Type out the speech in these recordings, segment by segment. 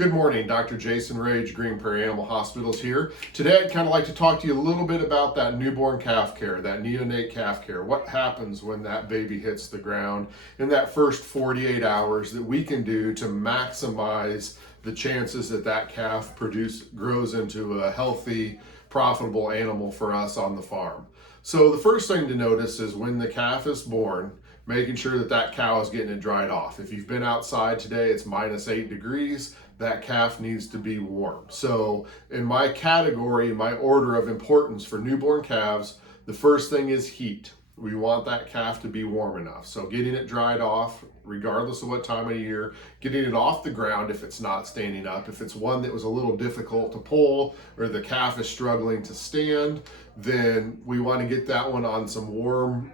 Good morning, Dr. Jason Rage, Green Prairie Animal Hospitals here. Today I'd kind of like to talk to you a little bit about that newborn calf care, that neonate calf care. What happens when that baby hits the ground in that first 48 hours that we can do to maximize the chances that that calf grows into a healthy, profitable animal for us on the farm. So the first thing to notice is when the calf is born, making sure that that cow is getting it dried off. If you've been outside today, it's -8 degrees, that calf needs to be warm. So in my category, my order of importance for newborn calves, the first thing is heat. We want that calf to be warm enough. So getting it dried off, regardless of what time of year, getting it off the ground if it's not standing up. If it's one that was a little difficult to pull or the calf is struggling to stand, then we want to get that one on some warm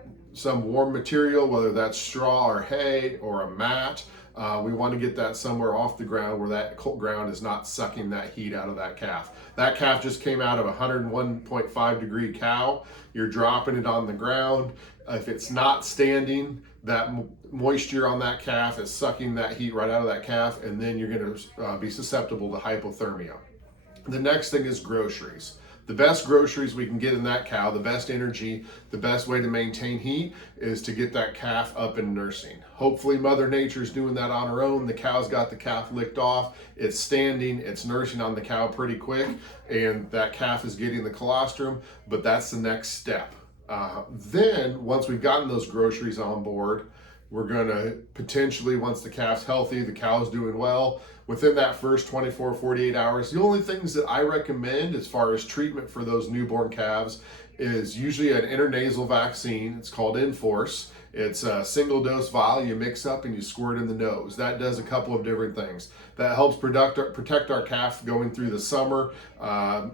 material, whether that's straw or hay or a mat. We want to get that somewhere off the ground where that ground is not sucking that heat out of that calf. That calf just came out of a 101.5 degree cow. You're dropping it on the ground. If it's not standing, that moisture on that calf is sucking that heat right out of that calf, and then you're going to be susceptible to hypothermia. The next thing is groceries. The best groceries we can get in that cow, the best energy, the best way to maintain heat is to get that calf up and nursing. Hopefully Mother Nature's doing that on her own. The cow's got the calf licked off, it's standing, it's nursing on the cow pretty quick, and that calf is getting the colostrum, but that's the next step. Then once we've gotten those groceries on board, we're gonna potentially, once the calf's healthy, the cow's doing well, within that first 24, 48 hours, the only things that I recommend as far as treatment for those newborn calves is usually an intranasal vaccine. It's called Inforce. It's a single dose vial you mix up and you squirt in the nose. That does a couple of different things. That helps protect our calf going through the summer,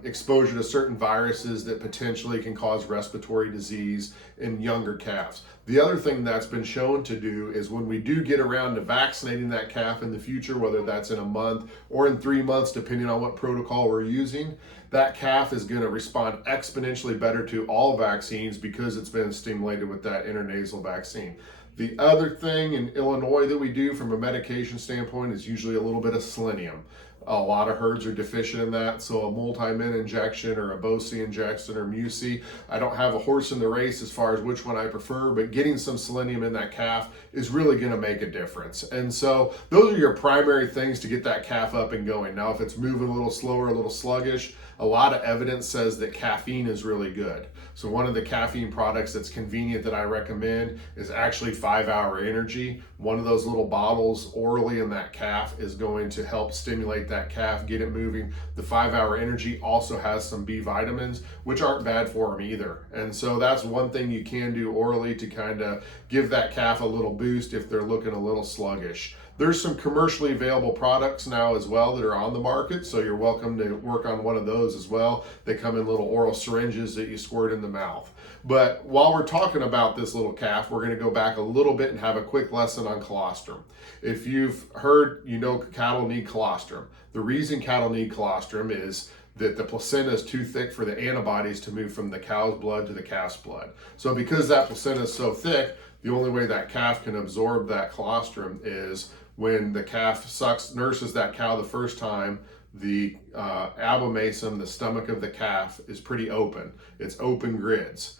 exposure to certain viruses that potentially can cause respiratory disease in younger calves. The other thing that's been shown to do is when we do get around to vaccinating that calf in the future, whether that's in a month or in 3 months, depending on what protocol we're using, that calf is going to respond exponentially better to all vaccines because it's been stimulated with that intranasal vaccine. The other thing in Illinois that we do from a medication standpoint is usually a little bit of selenium. A lot of herds are deficient in that, so a multi-min injection or a Bosi injection or Musi. I don't have a horse in the race as far as which one I prefer, but getting some selenium in that calf is really going to make a difference. And so those are your primary things to get that calf up and going. Now, if it's moving a little slower, a little sluggish, a lot of evidence says that caffeine is really good. So one of the caffeine products that's convenient that I recommend is actually 5-Hour Energy. One of those little bottles orally in that calf is going to help stimulate that calf, get it moving. The 5-Hour Energy also has some B vitamins, which aren't bad for them either. And so that's one thing you can do orally to kind of give that calf a little boost if they're looking a little sluggish. There's some commercially available products now as well that are on the market, so you're welcome to work on one of those as well. They come in little oral syringes that you squirt in the mouth. But while we're talking about this little calf, we're going to go back a little bit and have a quick lesson on colostrum. If you've heard, you know cattle need colostrum. The reason cattle need colostrum is that the placenta is too thick for the antibodies to move from the cow's blood to the calf's blood. So because that placenta is so thick, the only way that calf can absorb that colostrum is when the calf nurses that cow the first time, the abomasum, the stomach of the calf, is pretty open. It's open grids.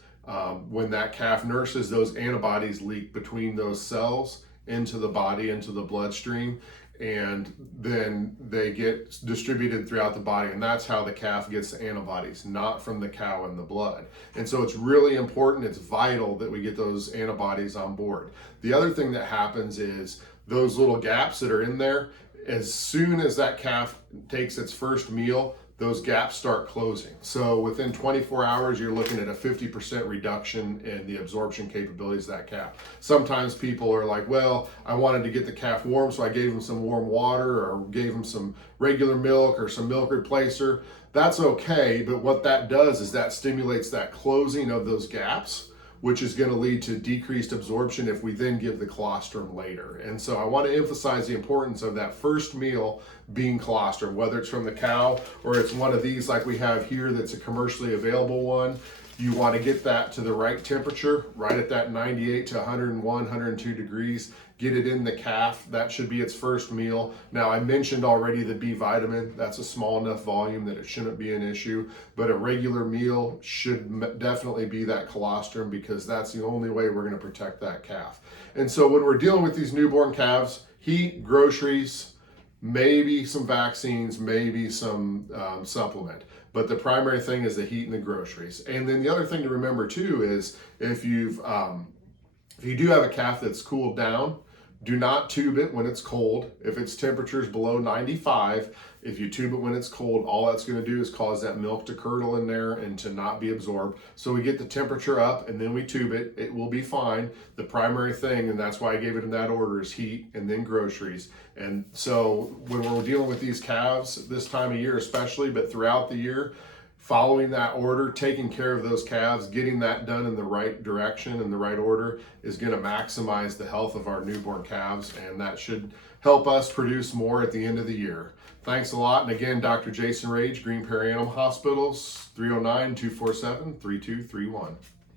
When that calf nurses, those antibodies leak between those cells into the body, into the bloodstream, and then they get distributed throughout the body, and that's how the calf gets the antibodies, not from the cow in the blood. And so it's really important, it's vital that we get those antibodies on board. The other thing that happens is those little gaps that are in there, as soon as that calf takes its first meal, those gaps start closing. So within 24 hours, you're looking at a 50% reduction in the absorption capabilities of that calf. Sometimes people are like, well, I wanted to get the calf warm, so I gave him some warm water or gave him some regular milk or some milk replacer. That's okay, but what that does is that stimulates that closing of those gaps, which is going to lead to decreased absorption if we then give the colostrum later. And so I want to emphasize the importance of that first meal being colostrum, whether it's from the cow or it's one of these like we have here that's a commercially available one. You want to get that to the right temperature, right at that 98 to 101, 102 degrees. Get it in the calf. That should be its first meal. Now, I mentioned already the B vitamin. That's a small enough volume that it shouldn't be an issue, but a regular meal should definitely be that colostrum, because that's the only way we're going to protect that calf. And so when we're dealing with these newborn calves, heat, groceries, maybe some vaccines, maybe some supplement. But the primary thing is the heat and the groceries. And then the other thing to remember too is if you do have a calf that's cooled down, do not tube it when it's cold. If its temperature is below 95, if you tube it when it's cold, all that's going to do is cause that milk to curdle in there and to not be absorbed. So we get the temperature up and then we tube it. It will be fine. The primary thing, and that's why I gave it in that order, is heat and then groceries. And so when we're dealing with these calves this time of year especially, but throughout the year, following that order, taking care of those calves, getting that done in the right direction and the right order is going to maximize the health of our newborn calves, and that should help us produce more at the end of the year. Thanks a lot. And again, Dr. Jason Rage, Green Prairie Animal Hospitals, 309-247-3231.